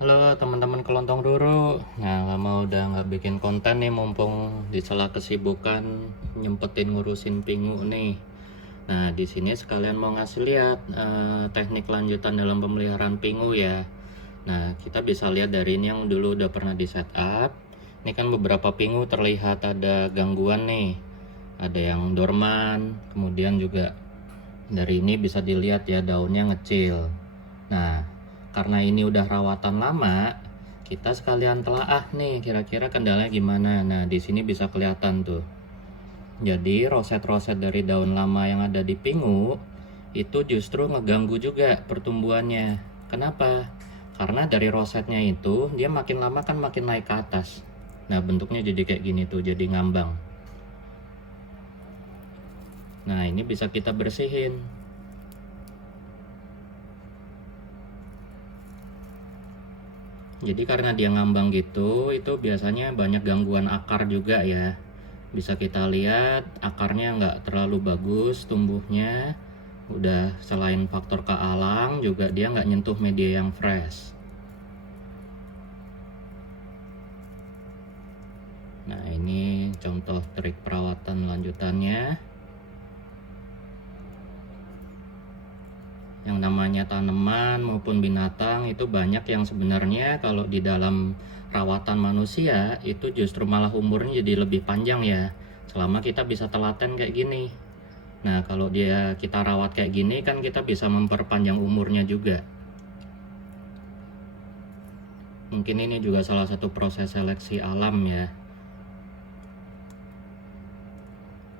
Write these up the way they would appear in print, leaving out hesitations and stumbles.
Halo teman-teman kelontong ruru. Nah, lama udah nggak bikin konten nih, mumpung di sela kesibukan nyempetin ngurusin pingu nih. Nah, di sini sekalian mau ngasih lihat teknik lanjutan dalam pemeliharaan pingu ya. Nah, kita bisa lihat dari ini yang dulu udah pernah di setup. Ini kan beberapa pingu terlihat ada gangguan nih. Ada yang dorman, kemudian juga dari ini bisa dilihat ya daunnya ngecil. Nah, karena ini udah rawatan lama, kita sekalian telaah nih kira-kira kendalanya gimana. Nah, di sini bisa kelihatan tuh. Jadi roset-roset dari daun lama yang ada di pingu itu justru ngeganggu juga pertumbuhannya. Kenapa? Karena dari rosetnya itu dia makin lama kan makin naik ke atas. Nah, bentuknya jadi kayak gini tuh, jadi ngambang. Nah, ini bisa kita bersihin. Jadi karena dia ngambang gitu, itu biasanya banyak gangguan akar juga ya. Bisa kita lihat akarnya nggak terlalu bagus tumbuhnya. Udah selain faktor kealang juga dia nggak nyentuh media yang fresh. Nah, ini contoh trik perawatan lanjutannya. Yang namanya tanaman maupun binatang itu banyak yang sebenarnya kalau di dalam rawatan manusia itu justru malah umurnya jadi lebih panjang ya, selama kita bisa telaten kayak gini. Nah, kalau kita rawat kayak gini kan kita bisa memperpanjang umurnya juga. Mungkin ini juga salah satu proses seleksi alam ya.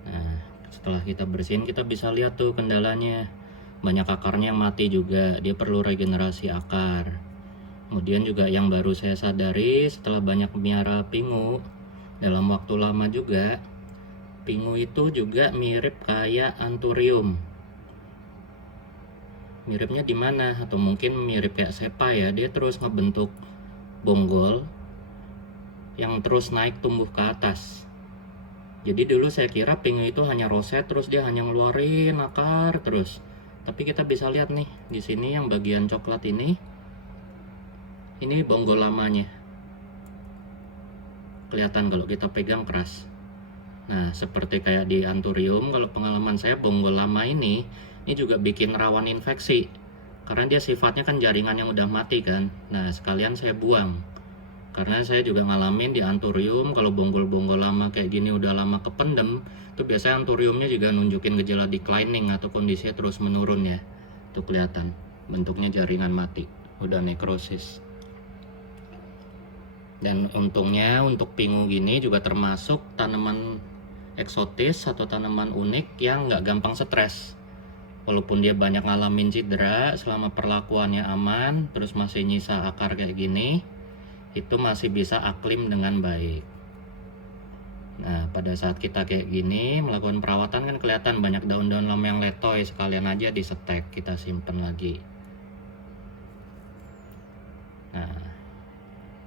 Nah, setelah kita bersihin kita bisa lihat tuh kendalanya. Banyak akarnya yang mati juga, dia perlu regenerasi akar. Kemudian juga yang baru saya sadari setelah banyak miara pingu dalam waktu lama juga, pingu itu juga mirip kayak anthurium. Miripnya di mana? Atau mungkin mirip kayak sepa ya, dia terus ngebentuk bonggol yang terus naik tumbuh ke atas. Jadi dulu saya kira pingu itu hanya roset terus dia hanya ngeluarin akar terus. Tapi kita bisa lihat nih di sini yang bagian coklat ini bonggol lamanya. Kelihatan kalau kita pegang keras. Nah, seperti kayak di anthurium, kalau pengalaman saya bonggol lama ini juga bikin rawan infeksi. Karena dia sifatnya kan jaringan yang udah mati kan. Nah, sekalian saya buang. Karena saya juga ngalamin di anthurium, kalau bonggol-bonggol lama kayak gini udah lama kependem, itu biasanya anthuriumnya juga nunjukin gejala declining atau kondisinya terus menurun ya. Itu kelihatan, bentuknya jaringan mati, udah nekrosis. Dan untungnya untuk pingu gini juga termasuk tanaman eksotis atau tanaman unik yang nggak gampang stres. Walaupun dia banyak ngalamin cedera, selama perlakuannya aman, terus masih nyisa akar kayak gini, itu masih bisa aklim dengan baik. Nah, pada saat kita kayak gini melakukan perawatan kan kelihatan banyak daun-daun lama yang letoy, sekalian aja disetek, kita simpen lagi. Nah,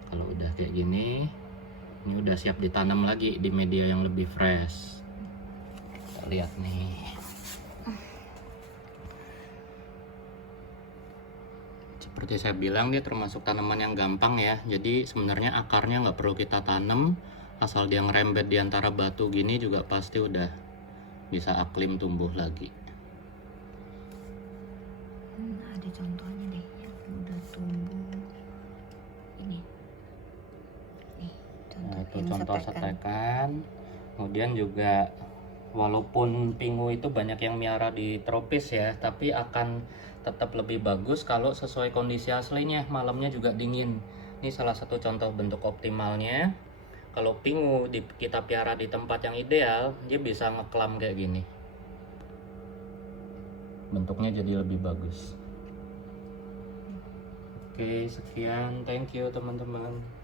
kalau udah kayak gini, ini udah siap ditanam lagi di media yang lebih fresh. Kita lihat nih. Seperti saya bilang, dia termasuk tanaman yang gampang ya. Jadi sebenarnya akarnya nggak perlu kita tanam, asal dia ngerembet di antara batu gini juga pasti udah bisa aklim tumbuh lagi. Ada contohnya deh yang udah tumbuh ini. Nih, Nah, itu contoh setekan. Kemudian juga walaupun pingu itu banyak yang miara di tropis ya, tapi akan tetap lebih bagus kalau sesuai kondisi aslinya, malamnya juga dingin. Ini salah satu contoh bentuk optimalnya. Kalau pingu kita piara di tempat yang ideal, dia bisa ngeklam kayak gini. Bentuknya jadi lebih bagus. Oke, sekian. Thank you teman-teman.